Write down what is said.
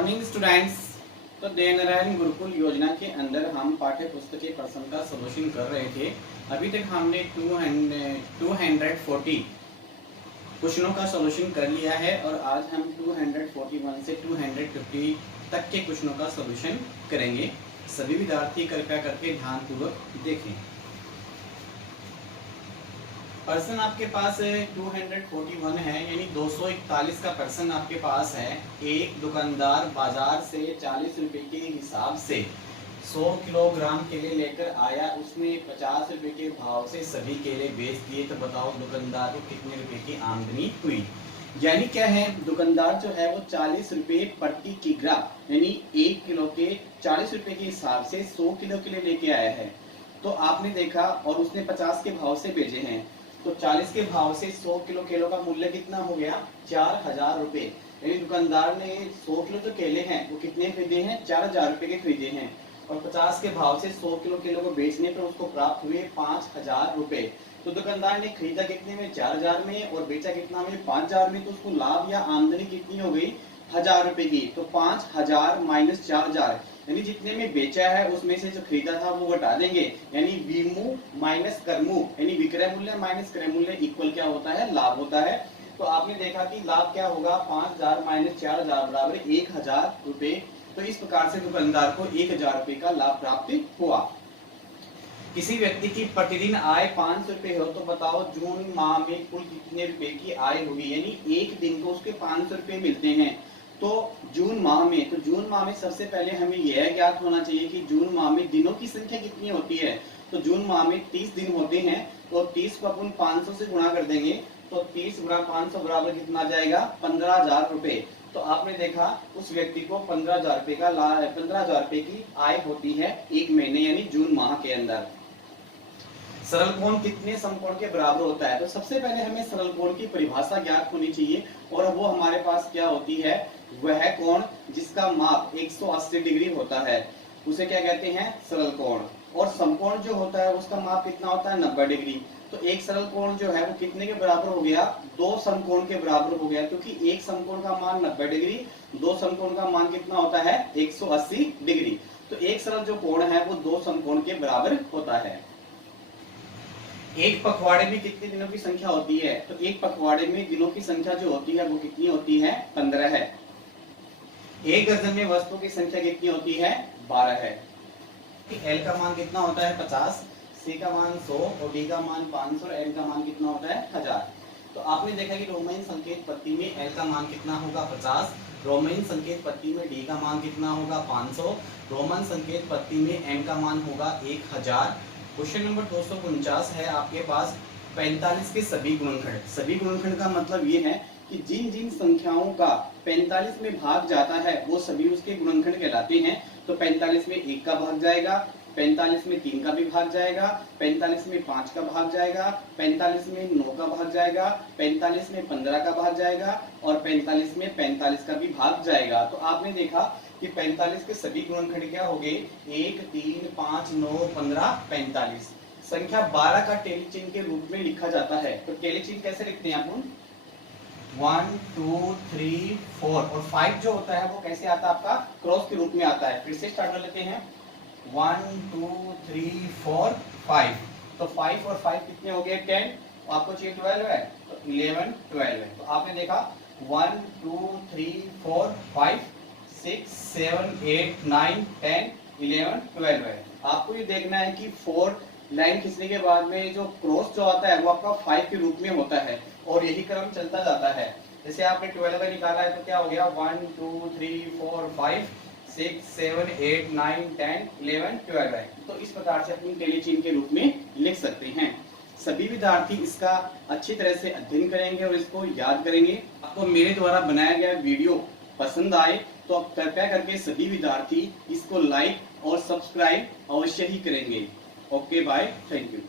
Morning students. तो देवनारायण गुरुकुल योजना के अंदर हम पाठ्य पुस्तक के प्रश्न का सॉल्यूशन कर रहे थे। अभी तक हमने 240 क्वेश्चनों का सॉल्यूशन कर लिया है और आज हम 241 से 250 तक के क्वेश्चनों का सॉल्यूशन करेंगे। सभी विद्यार्थी कृपया करके ध्यानपूर्वक देखें। प्रश्न आपके पास 241 है, यानी 241 का प्रश्न आपके पास है। एक दुकानदार बाजार से 40 रुपए के हिसाब से 100 किलोग्राम केले लेकर आया। उसने 50 रुपए के भाव से सभी केले बेच दिए। तो बताओ दुकानदार को कितने रुपए की आमदनी हुई। यानी क्या है, दुकानदार जो है वो 40 रुपए प्रति किग्रा यानी 1 किलो के 40 रुपए के हिसाब से 100 किलो केले लेके आया है। तो आपने देखा और उसने 50 के भाव से बेचे हैं। तो 40 के भाव से 100 किलो केलों का मूल्य कितना हो गया, 4000 रुपए। यानी दुकानदार ने 100 किलो जो केले हैं वो कितने खरीदे हैं, 4000 रुपए के खरीदे हैं। और 50 के भाव से 100 किलो केलों को बेचने पर उसको प्राप्त हुए 5000 रुपए। तो दुकानदार ने खरीदा कितने में, 4000 में, और बेचा कितना में, 5000 में। तो उसको लाभ या आमदनी कितनी हो गई, 1000 रुपए की। तो 5000 माइनस 4000 यानी जितने में बेचा है उसमें से जो खरीदा था वो घटा देंगे। यानी विमु माइनस करमु यानी विक्रय मूल्य माइनस क्रय मूल्य इक्वल क्या होता है, लाभ होता है। तो आपने देखा कि लाभ क्या होगा, 5000 माइनस 4000 बराबर 1000 रुपए। तो इस प्रकार से दुकानदार को 1000 रुपए का लाभ प्राप्त हुआ। किसी व्यक्ति की प्रतिदिन आय 500 रुपए हो तो बताओ जून माह में कुल कितने रुपए की आय होगी। यानी एक दिन को उसके 500 रुपए मिलते हैं। तो जून माह में सबसे पहले हमें यह ज्ञात होना चाहिए कि जून माह में दिनों की संख्या कितनी होती है। तो जून माह में 30 दिन होते हैं। तो 30 को अपन 500 से गुणा कर देंगे। तो 30 गुणा 500 बराबर कितना आ जाएगा, 15000 रुपए। तो आपने देखा उस व्यक्ति को 15000 रुपए का 15000 रुपए की आय होती है एक महीने यानी जून माह के अंदर। सरल कोण कितने समकोण के बराबर होता है। तो सबसे पहले हमें सरल कोण की परिभाषा ज्ञात होनी चाहिए और वो हमारे पास क्या होती है, वह कोण जिसका माप 180 डिग्री होता है उसे क्या कहते हैं, सरल कोण। और समकोण जो होता है उसका माप कितना होता है, 90 डिग्री। तो एक सरल कोण जो है वो कितने के बराबर हो गया, 2 समकोण के बराबर हो गया। क्योंकि एक समकोण का मान 90 डिग्री, 2 समकोण का मान कितना होता है, 180 डिग्री। तो एक सरल जो कोण है वो 2 समकोण के बराबर होता है। एक पखवाड़े में कितने दिनों की संख्या होती है। तो एक पखवाड़े में दिनों की संख्या जो होती है वो कितनी होती है, 15 है। एक दर्जन में वस्तुओं की संख्या कितनी होती है, 12 है। एल का मान कितना होता है, 50, सी का मान 100 और डी का मान 500 और एन का मान कितना होता है, 1000। तो आपने देखा कि रोमन संकेत पत्ती में एल का मान कितना होगा, 50। रोमन संकेत पत्ती में डी का मान कितना होगा, 500। रोमन संकेत पत्ती में एन का मान होगा 1000। क्वेश्चन नंबर 249 है आपके पास 45 के सभी गुणनखंड। सभी गुणनखंड का मतलब ये है कि जिन जिन संख्याओं का 45 में भाग जाता है वो सभी उसके गुणनखंड कहलाते हैं। तो 45 में 1 का भाग जाएगा, 45 में 3 का भी भाग जाएगा, 45 में 5 का भाग जाएगा, 45 में 9 का भाग जाएगा, 45 में 15 का भाग जाएगा और 45 में 45 का भी भाग जाएगा। तो आपने देखा कि 45 के सभी गुणनखंड क्या हो गए, 1, 3, 5, 9, 15, 45। संख्या 12 का टेली चिन्ह के रूप में लिखा जाता है। तो टेली चिन्ह कैसे लिखते हैं अपन, 1, 2, 3, 4 और 5 जो होता है वो कैसे आता है, आपका क्रॉस के रूप में आता है। फिर से स्टार्ट कर लेते हैं, 1, 2, 3, 4, 5। तो 5 और 5 कितने हो गए, 10। आपको चाहिए 12 है तो 11, 12 है। तो आपने देखा 1, 2, 3, 4, 5, 6, 7, 8, 9, 10, 11, 12 है। आपको ये देखना है कि 4 लाइन खींचने के बाद में जो क्रॉस जो आता है वो आपका 5 के रूप में होता है और यही क्रम चलता जाता है। जैसे आपने 12 निकाला है तो क्या हो गया, 1, 2, 3, 4, 5, 6, 7, 8, 9, 10, 11, 12 है। तो इस प्रकार से अपनी टेली चिन्ह के रूप में लिख सकते हैं। सभी विद्यार्थी इसका अच्छी तरह से अध्ययन करेंगे और इसको याद करेंगे। आपको मेरे द्वारा बनाया गया वीडियो पसंद आए तो आप कृपया करके सभी विद्यार्थी इसको लाइक और सब्सक्राइब अवश्य ही करेंगे। Okay bye, thank you.